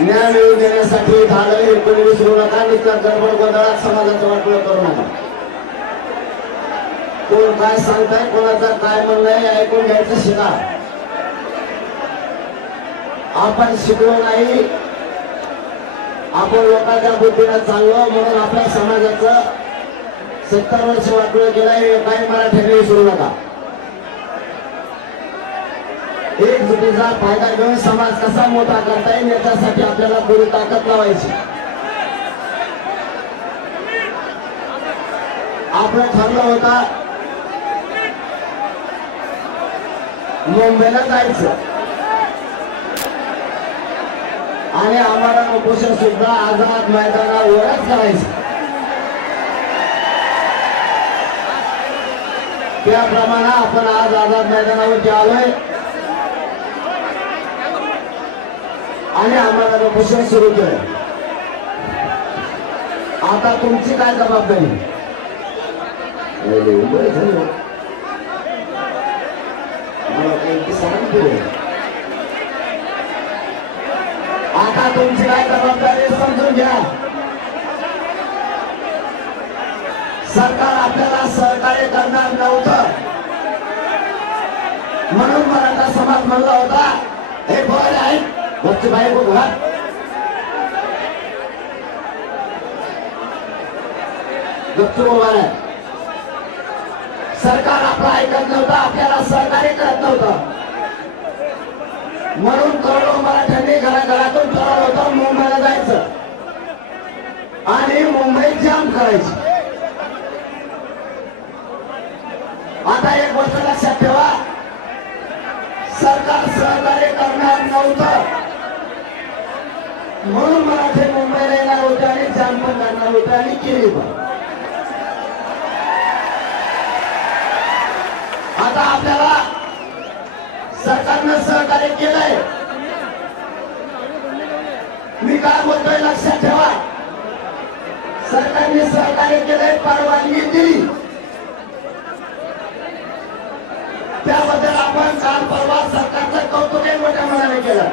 न्याय मिळवून देण्यासाठी झालं हे विसरू नका निघतात गडबड गोंधळात समाजाचं वाटलं करू नका. कोण काय सांगताय कोणाचं काय म्हणणं आहे ऐकून घ्यायचं शिका. आपण शिकलो नाही. आपण लोकांच्या बुद्धीला चाललो म्हणून आपल्या समाजाचं सत्तर वर्ष वाटलं गेलं हे काही मराठ्यांनी विसरू नका. एक जुटीचा फायदा घेऊन समाज कसा मोठा करता येईल याच्यासाठी आपल्याला पुरी ताकद लावायची. आपलं ठरलं होता मुंबईला जायचं. आणि आम्हाला उपोषण सुद्धा आझाद मैदानावरच करायचं. त्याप्रमाणे आपण आज आझाद मैदानावरती आलोय. आणि आम्हाला उपोषण सुरू केलं आता तुमची काय जबाबदारी? लय झालं. मला काही आता तुमची काय जबाबदारी समजून घ्या. सरकार आपल्याला सहकार्य करणार नव्हतं. म्हणून मराठा समाज म्हणला होता आहे वरची बाई बघ सरकार आपलं ऐकत नव्हतं आपल्याला सहकार्य करत नव्हतं म्हणून करोडो मराठ्यांनी घराघरातून ठरवलं होतं मुंबईला जायचं आणि मुंबईत जाम करायची आता एक गोष्ट लक्षात ठेवा सरकार सहकार्य करणार नव्हतं म्हणून मराठे मुंबईला येणार होते आणि जाम पण होते आणि केली पण आता आपल्याला सरकारनं सहकार्य केलंय. मी काय बोलतोय लक्षात ठेवा. सरकारने सहकार्य केलंय परवानगी दिली. त्याबद्दल आपण काल परवा सरकारचं कौतुकही मोठ्या मनाने केलं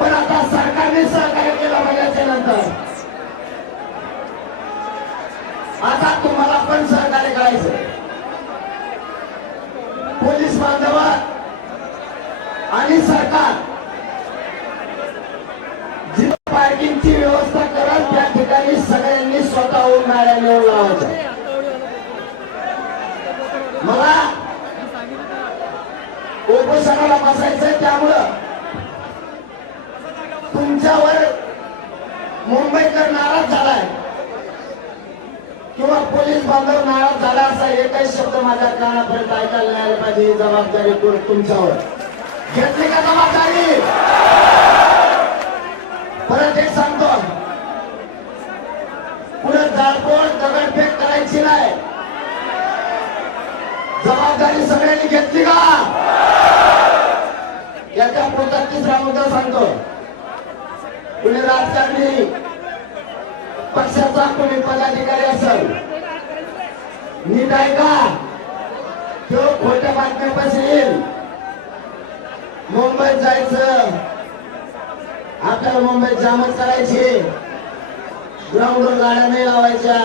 पण आता सरकारने सहकार्य केलं पाहिजे नंतर आता तुम्हाला पण सहकार्य करायचं पोलीस बांधव आणि सरकार. जिथं पार्किंगची व्यवस्था करत त्या ठिकाणी सगळ्यांनी स्वतःहून गाड्या नेऊन लावायच्या. मला उपोषणाला बसायचं त्यामुळं तुमच्यावर मुंबईकर नाराज झालाय. किंवा पोलीस बांधव नाराज झाला असा एकही शब्द माझ्या कानापर्यंत ऐकायला नाही आला पाहिजे ही जबाबदारी तुमच्यावर. घेतली का जबाबदारी? परत एक सांगतो. पुढे जाळपोळ दगडफेक करायची नाही. जबाबदारी सगळ्यांनी घेतली का? याच्या पुढचा तिसरा मुद्दा सांगतो. कुणी राजकारणी? पक्षाचा कुणी पदाधिकारी असेल? नीट आहे का? तो खोट्या बातम्यापाशी येईल. मुंबईत जायचं. आपल्याला मुंबईत जामच करायची. ग्राउंडवर गाड्या नाही लावायच्या.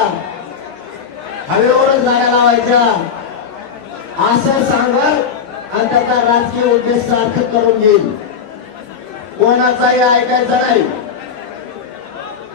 हवेवरच गाड्या लावायच्या. असं सांगत आणि त्याचा राजकीय उद्देश सार्थ करून घेईल. कोणाचाही ऐकायचं नाही.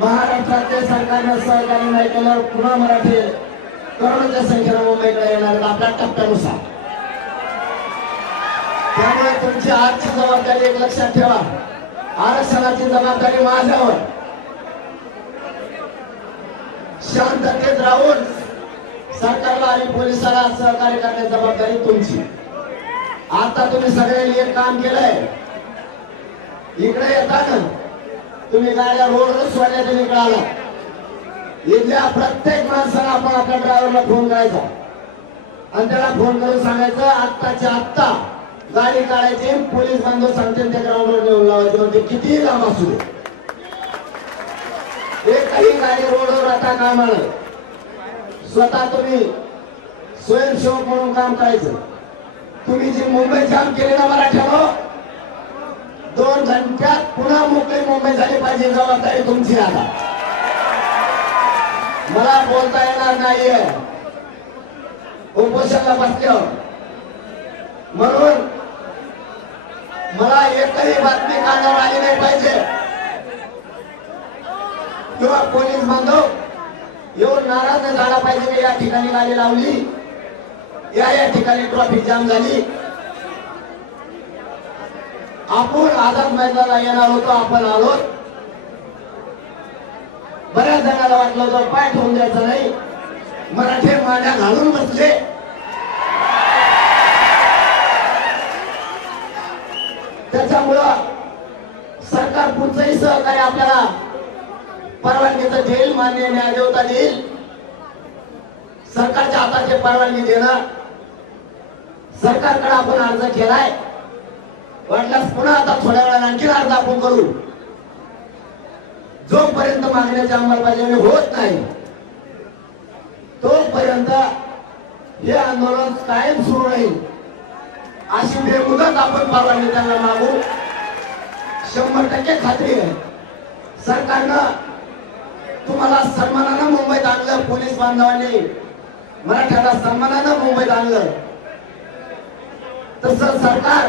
महाराष्ट्राचे सरकारनं सहकार्य नाही केल्यावर पुन्हा मराठी करोडोच्या संख्येनं मुंबईकडे येणार आपल्या टप्प्यानुसार. त्यामुळे तुमची आजची जबाबदारी एक लक्षात ठेवा. आरक्षणाची जबाबदारी माझ्यावर. शांततेत राहून सरकारला आणि पोलिसाला सहकार्य करण्याची जबाबदारी तुमची. आता तुम्ही सगळ्यांनी एक काम केलंय. इकडे येताना तुम्ही गाड्या रोडवर सोडल्या तुम्ही कळाला. इथल्या प्रत्येक माणसाला आपण आपल्या ड्रायव्हरला फोन करायचा. आणि त्याला फोन करून सांगायचं आत्ताच्या आत्ता गाडी काढायची पोलीस बांधव सांगते त्या ग्राउंडवर नेऊन लावायचे म्हणजे कितीही लांब असू दे. काही गाडी रोडवर आता काम आलं. स्वतः तुम्ही स्वयंसेवक म्हणून काम करायचं. तुम्ही जे मुंबई जाम केले ना मराठ्यानो त्यात पुन्हा मोकळी मुंबई झाली पाहिजे जबाबदारी तुमची आता मला बोलता येणार नाहीये. उपोषणला बसल्यावर म्हणून मला एकही बातमी कानावर आली नाही पाहिजे. किंवा पोलीस बांधव येऊन नाराज झाला पाहिजे की या ठिकाणी गाडी लावली. या या ठिकाणी ट्रॉफिक जाम झाली. आपण आझाद मैदानाला येणार होतो आपण आलो. बऱ्याच जणांना वाटलं होतं पाय ठेवून द्यायचं नाही. मराठे माड्या घालून बसले. त्याच्यामुळं सरकार पुढचंही सहकार्य आपल्याला परवानगीचं देईल मान्य न्याय देवता देईल. सरकारच्या हाताचे परवानगी देणार सरकारकडे आपण अर्ज केलाय. वाटल्यास पुन्हा आता थोड्या वेळाने आणखी अर्ज आपण करू. जोपर्यंत मागण्याची अंमलबजावणी होत नाही तोपर्यंत हे आंदोलन कायम सुरू राहील. अशी बेमुदत आपण परवानगी त्यांना मागू. शंभर टक्के खात्री आहे. सरकारनं तुम्हाला सन्मानानं मुंबईत आणलं पोलीस बांधवांनी. मराठ्याला सन्मानानं मुंबईत आणलं. तसं सरकार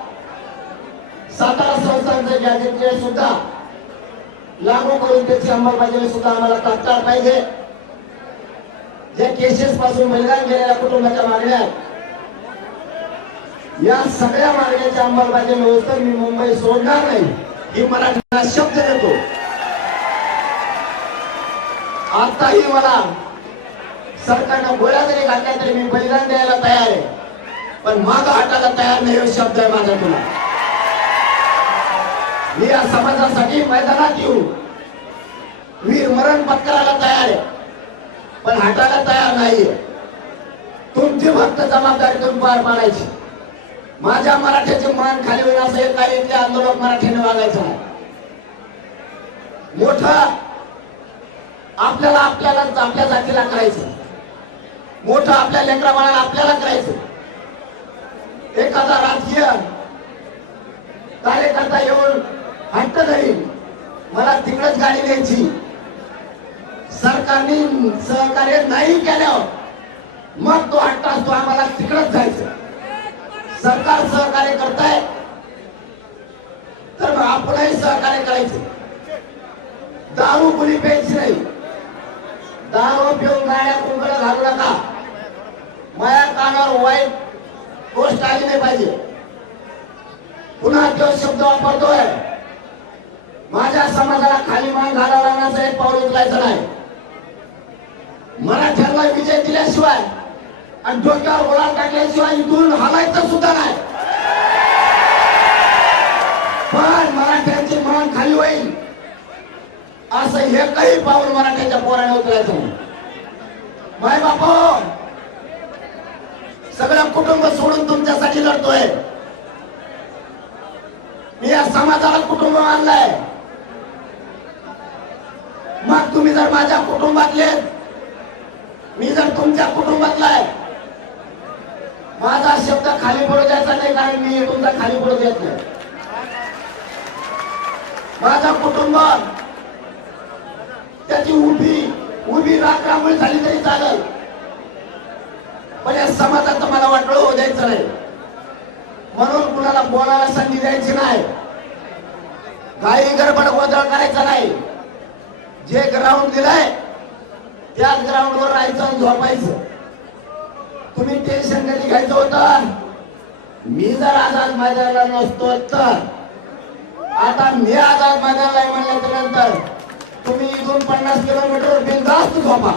सातारा संस्थांचं गॅजेट सुद्धा लागू करून त्याची अंमलबजावणी सुद्धा आम्हाला तात्काळ पाहिजे. ज्या केसेस पासून बलिदान गेलेल्या कुटुंबाच्या मागण्या या सगळ्या मागण्याच्या अंमलबजावणी व्यवस्था मी मुंबई सोडणार नाही. ही मराठीला शब्द देतो. आताही मला सरकारनं गोळ्या जरी घातल्या तरी मी बलिदान द्यायला तयार आहे. पण माग हटायला तयार नाही हे शब्द आहे माझा तुला मी या समाजासाठी मैदानात येऊ. वीर मरण पत्करायला तयार आहे पण हटायला तयार नाहीये. तुमची फक्त जबाबदारी तुम्ही पार पाडायची. माझ्या मराठ्याचे मान खाली होईल असं एक काही इथले आंदोलक मराठीने वागायचं आहे मोठ आपल्याला आपल्याला आपल्या जातीला करायचं. मोठं आपल्या लेकरा बाळाला आपल्याला करायचं. एखादा राजकीय कार्यकर्ता येऊन हट्ट नाही. मला तिकडच गाडी द्यायची सरकारने सहकार्य नाही केल्यावर मग तो हट्ट असतो आम्हाला तिकडच जायचं. सरकार सहकार्य करताय तर मग आपणही सहकार्य करायचं. दारू कुणी प्यायची नाही. दारू पिऊन गाड्या कुंकड घालू नका. माया कानावर वाईट गोष्ट आली नाही पाहिजे. पुन्हा तो शब्द वापरतोय. माझ्या समाजाला खाली मान घालायला लागण्याचं एक पाऊल उचलायचं नाही. मराठ्यांना विजय दिल्याशिवाय आणि डोक्यावर गोळा टाकल्याशिवाय इथून हलायचं सुद्धा नाही. पण मराठ्यांची मान खाली होईल. असं हे काही पाऊल मराठ्यांच्या पोराने उचलायचं माय बाप हो. सगळं कुटुंब सोडून तुमच्यासाठी लढतोय. मी या समाजाला कुटुंब मानलंय. तुम्ही जर माझ्या कुटुंबातले मी जर तुमच्या कुटुंबातला आहे माझा शब्द खाली पडू द्यायचा नाही कारण मी तुमचा खाली पडू देत नाही. माझा कुटुंब त्याची उभी उभी राखरामुळे झाली तरी चालेल. पण या समाजाचं मला वाटलं होऊ द्यायचं नाही. म्हणून कुणाला बोलायला संधी द्यायची नाही. काही गडबड गोंधळ करायचा नाही. ग्राउंड दिलाय. त्याच ग्राउंडवर राहायचं आणि झोपायचं. तुम्ही टेन्शन कधी घ्यायचं होतं? मी जर आझाद मैदानाला नसतो तर. आता मी आझाद मैदानाला आहे म्हणल्याच्या नंतर तुम्ही इथून पन्नास किलोमीटर बिनधास्त झोपा.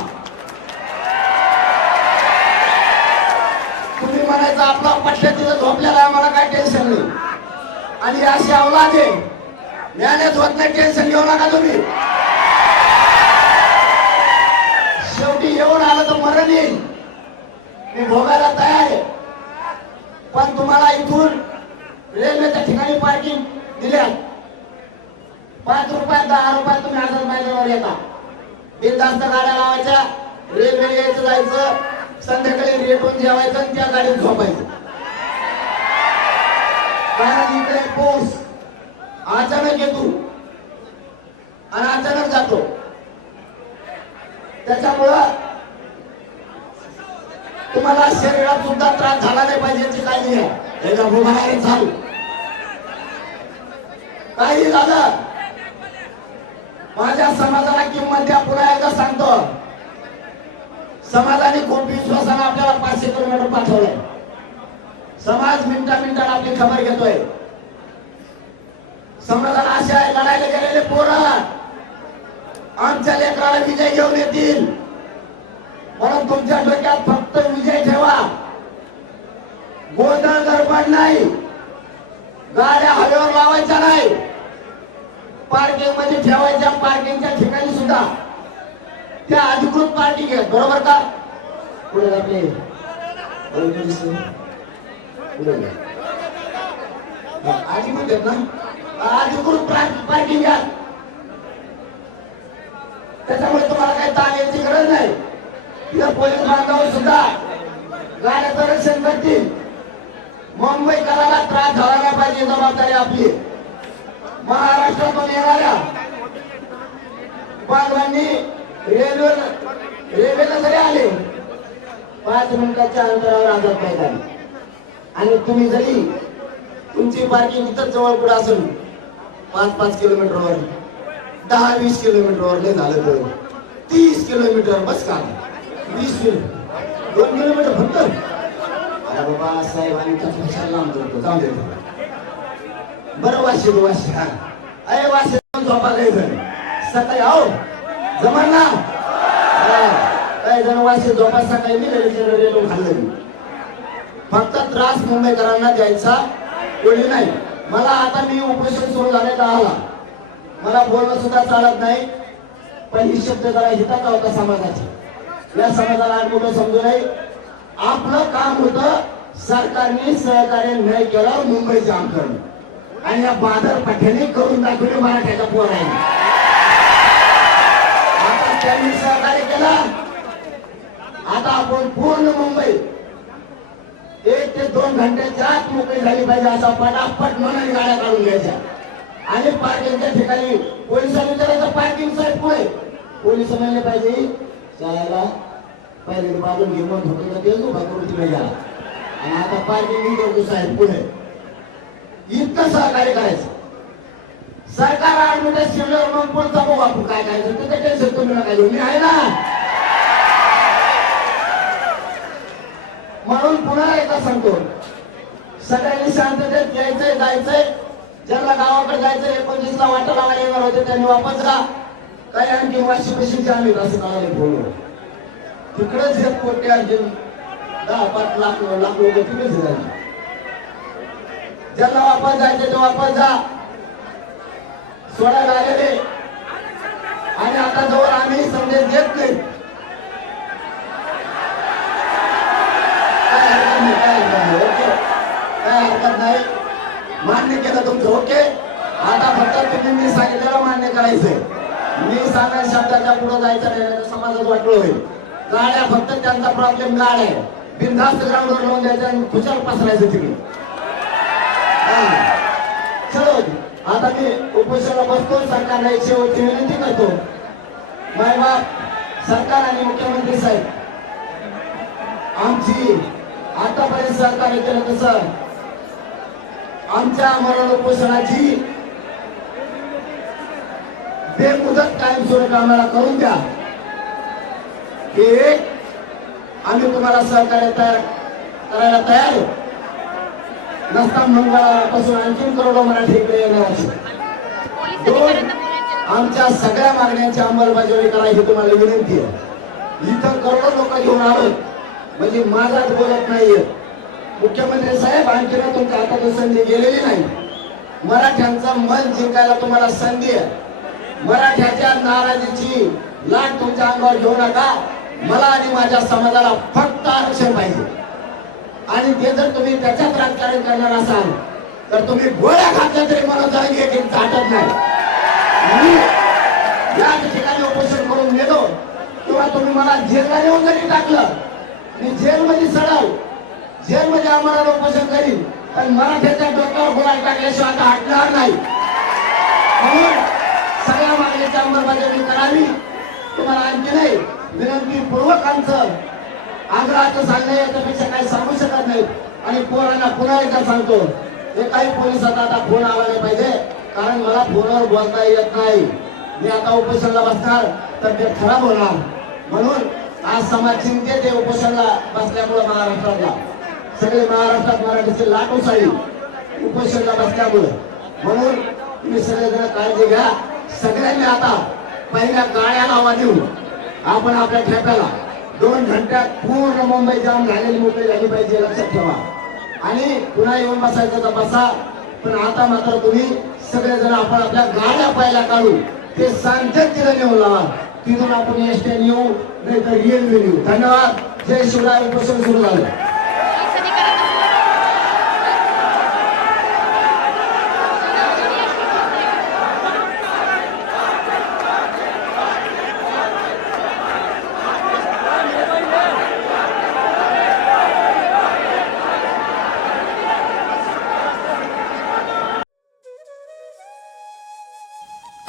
तुम्ही म्हणायचं आपला पट्ट्या तिथं झोपलेला आहे मला काय टेन्शन नाही. आणि अशी अवलाद आहे. ज्ञानच होत नाही टेन्शन घेऊ नका तुम्ही. मी भोगायला तयार आहे. पण तुम्हाला इथून रेल्वेच्या ठिकाणी पार्किंग दिल्या पाच रुपयात दहा रुपयात तुम्ही आझाद मैदानावर येता. बिनधास्त गाड्या लावायच्या रेल्वे यायचं जायचं संध्याकाळी रेटून जेवायचं आणि त्या गाडीत झोपायचं. कारण इकडे पाऊस अचानक येतो आणि अचानक जातो. त्याच्यामुळं तुम्हाला शरीरात सुद्धा त्रास झाला नाही पाहिजे ती काळजी आहे एकदा उभारायला चालू काही झालं? माझ्या समाजाला किंमत द्या पुन्हा एकदा सांगतो. समाजाने खूप विश्वासानं आपल्याला पाचशे किलोमीटर पाठवलंय. समाज मिनिटा मिनिटाला आपली खबर घेतोय. समाजाला अशा आहे लढायला गेलेले पोरं आमच्या लेकराला विजय घेऊन येतील. म्हणून तुमच्या डोक्यात फक्त विजय ठेवा. गोंधळ गडबड नाही. गाड्या हवेवर लावायच्या नाही. पार्किंगमध्ये ठेवायच्या पार्किंगच्या ठिकाणी सुद्धा. त्या अधिकृत पार्किंग आहेत बरोबर का? पुढे आपले अधिकृत आहेत ना? अधिकृत पार्किंग घ्या. त्याच्यामुळे तुम्हाला काही ताण यायची गरज नाही. इथं पोलीस बांधव सुद्धा गाड्याचं रक्षण करतील. मुंबईकरांना त्रास झाला नाही पाहिजे जबाबदारी आपली. महाराष्ट्रातून येणाऱ्या बांधवांनी रेल्वे रेल्वेला जरी आले. पाच मिनिटाच्या अंतरावर आझाद पाहिजे आणि तुम्ही जरी तुमची पार्किंग इथं जवळ पुढे असून पाच पाच किलोमीटरवर दहा वीस किलोमीटरवर नाही झालं तर तीस किलोमीटर बस का वीस मिनिट. दोन किलोमीटर फक्त. अरे बाबा साहेबांनी कशाला लांब करतो जाऊ दे. बरं वाशी वाशी. हा. अरे वाशी झोपा येतं सकाळी आहो जमन ना? काही जण वाशी झोपा सकाळी मी रेल्वे खाल्लं फक्त त्रास मुंबईकरांना द्यायचा कोणी नाही. मला आता मी उपोषण सुरू झाले आला. मला बोलणं सुद्धा चालत नाही. पण ही शब्द जरा हिताचा होता समाजाची. या समाजाला आज मोठं समजू नये. आपलं काम होतं सरकारने सहकार्य न केलं मुंबई जाम करणं. आणि या बाजार पाठ्याने करून दाखवले मराठ्याच्या पोर आहे आता त्यांनी सहकार्य केलं. आता आपण पूर्ण मुंबई एक ते दोन घंट्याच्या आत मोकळी झाली पाहिजे असा पटापट म्हणून गाड्या काढून घ्यायच्या. आणि पार्किंगच्या ठिकाणी पोलिसांनी करायचं पार्किंग साहेब पुढे. पोलीस म्हणले पाहिजे चायला पहिले बाजून घेऊन होतो तर तेच उभा करून तुम्ही गेला. आणि आता पार्किंग करतो साहेब पुढे. इतकं सहकार्य करायचं. सरकार आडमिटे शिरल्यावर मग पुढचा बघू आपण काय करायचं? त्याचं टेन्शन तुम्ही नका घेऊ मी आहे ना. म्हणून पुन्हा एकदा सांगतो सगळ्यांनी शांततेत यायचंय जायचंय. ज्यांना गावाकडे जायचंय एकोणतीस ला वाटा लावायला येणार होते त्यांनी वापस जा. काय आणखी वाशी पशीचे आले असं नावाने फोनवर तिकडेच एक कोटी अर्जुन दहा पाच लाख लाख लोक तिकडेच झाले ज्यांना वापस जायचे ते वापस जा. सोडायला आलेले आणि आता जवळ आम्ही संदेश देत नाही. काय हरकत नाही. मान्य केलं तुमचं ओके. आता फक्त तुम्ही मी सांगितलेलं मान्य करायचंय. मी सांगा शब्दाच्या पुढे जायचं नाही समाजात वाटलं होईल. गाड्या फक्त त्यांचा प्रॉब्लेम गाड्या आहे. बिनधास्त ग्राउंडवर लावून द्यायचं आणि खुशाल पसरायचं तिकडे. चलो आता मी उपोषणाला बसतो सरकारला एक शेवटची विनंती करतो. मायबाप सरकार आणि मुख्यमंत्री साहेब आमची आतापर्यंत सहकार्य केलं तसं आमच्या मरण उपोषणाची बेमुदत कायमस्वरूपी आम्हाला करून द्या. हे एक आम्ही तुम्हाला सहकार्य तयार करायला तयार आहे. नसता मंगळवारपासून आणखीन करोडो मराठी इकडे येणार. दोन आमच्या सगळ्या मागण्यांची अंमलबजावणी करा ही तुम्हाला विनंती आहे. इथं करोडो लोक घेऊन आलो. म्हणजे माझाच बोलत नाहीये. मुख्यमंत्री साहेब आणखी तुमच्या हातातून संधी गेलेली नाही. मराठ्यांचं मन जिंकायला तुम्हाला संधी आहे. मराठ्याच्या नाराजीची लाट तुमच्या अंगावर घेऊ नका. मला आणि माझ्या समाजाला फक्त आरक्षण पाहिजे. आणि ते जर तुम्ही त्याच्यात राजकारण करणार असाल तर तुम्ही गोळ्या घातल्या तरी मला जागी एक झाटत नाही. या ठिकाणी उपोषण करून गेलो किंवा तुम्ही मला जेलला येऊन जरी टाकलं मी जेलमध्ये सडाव जेलमध्ये आम्हाला उपोषण करीन पण मराठ्याच्या डोक्यावर गोळा टाकल्याशिवाय आता हटणार नाही. म्हणून सगळ्या अंमलबजावणी करावी. तुम्हाला आणखी नाही विनंती पूर्वक आमचं आग्रहाचं सांगणं याच्यापेक्षा काही सांगू शकत नाही आणि पोरांना पुन्हा एकदा सांगतो एकाही पोलिसाचा आता फोन आला नाही पाहिजे. कारण मला फोनवर बोलता येत नाही. मी आता उपोषणला बसणार तर ते खराब होणार. म्हणून आज समाज चिंतेत आहे उपोषणाला बसल्यामुळं महाराष्ट्रातला. सगळे महाराष्ट्रात मराठीचे लाट उसळली उपोषणला बसल्यामुळे. म्हणून तुम्ही सगळेजण काळजी घ्या. सगळ्यांनी आता पहिल्या गाड्या लावा देऊ. आपण आपल्या ठेप्याला दोन घंट्यात पूर्ण मुंबई जाम झालेली मुंबई झाली पाहिजे लक्षात ठेवा. आणि पुन्हा येऊन बसायचं तर बसा. पण आता मात्र तुम्ही सगळेजण आपण आपल्या गाड्या पहिल्या काढू. ते सांगतात तिला नेऊन लावा तिथून आपण एस एसट्याने येऊ नाही तर रेल्वे येऊ धन्यवाद. जय शिवराय उपोषण सुरू झालं.